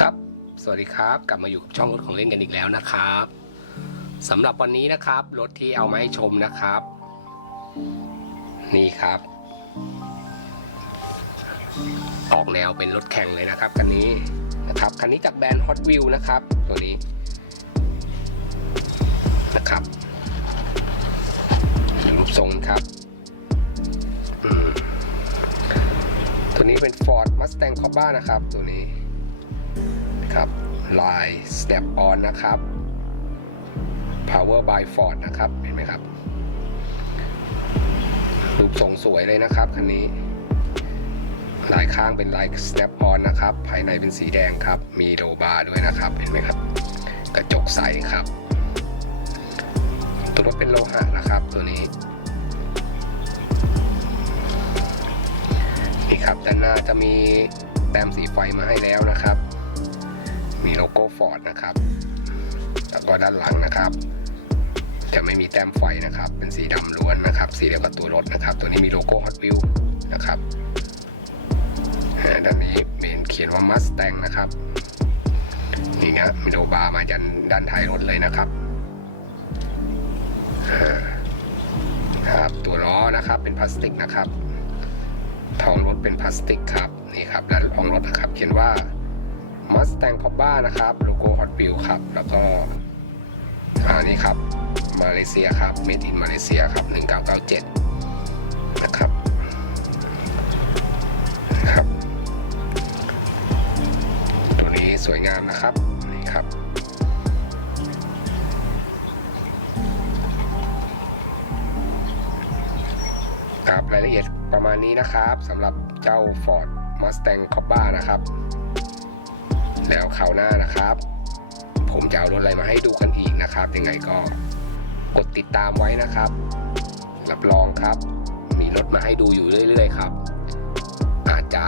ครับ สวัสดีครับ กลับมาอยู่กับช่องรถของเล่นกันอีกแล้วนะครับสำหรับวันนี้นะครับ รถที่เอามาให้ชมนะครับ นี่ครับ ออกแนวเป็นรถแข่งเลยนะครับคันนี้นะครับคันนี้จากแบรนด์ Hot Wheels นะครับ ตัวนี้นะครับรูปทรงครับอืมตัวนี้เป็น Ford Mustang Cobra นะครับ ตัวนี้ ครับลาย Snap On นะครับ Power by Ford นะครับ เห็นไหมครับ รูปทรงสวยเลยนะครับคันนี้ ลายข้างเป็นลาย Snap On นะครับ ภายในเป็นสีแดงครับ มีโลบาร์ด้วยนะครับ เห็นไหมครับ กระจกใสครับ ตัวรถเป็นโลหะนะครับตัวนี้นี่ครับด้านหน้าจะมีแต้มสีไฟมาให้แล้วนะครับ มีโลโก้ฟอร์ดนะครับ แล้วก็ด้านหลังนะครับ จะไม่มีแต้มไฟนะครับ เป็นสีดำล้วนนะครับ สีเดียวกับตัวรถนะครับ ตัวนี้มีโลโก้ Hot Wheel นะครับด้านนี้เป็นเขียนว่า Mustang นะครับนี่นะมีโลบาร์มายันด้านท้ายรถเลยนะครับครับตัวล้อนะครับเป็นพลาสติกนะครับท้องรถเป็นพลาสติกครับนี่ครับด้านท้องรถนะครับ เขียนว่า Mustang c o b a นะครับโลโก้ Hot Wheels ครับ แล้วก็อ่านี่ครับ มาเลเซียครับ Made in มาเลเซียครับ 1997 นะครับครับตัวนี้สวยงามนะครับนี่ครับครับรายละเอียดประมาณนี้นะครับสำหรับเจ้า Ford Mustang c o b a นะครับ แล้วคราวหน้านะครับ ผมจะเอารถอะไรมาให้ดูกันอีกนะครับ ยังไงก็กดติดตามไว้นะครับ รับรองครับ มีรถมาให้ดูอยู่เรื่อยๆครับ อาจจะ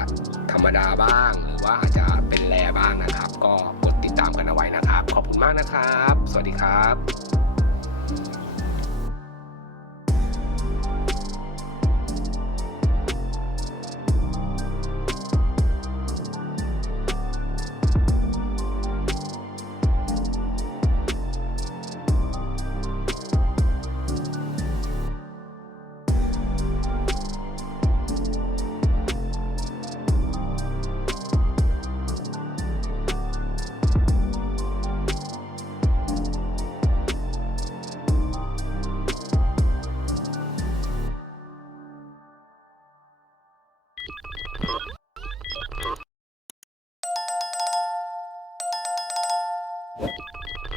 ธรรมดาบ้าง หรือว่าอาจจะเป็นแรบ้างนะครับ ก็กดติดตามกันเอาไว้นะครับ ขอบคุณมากนะครับ สวัสดีครับ you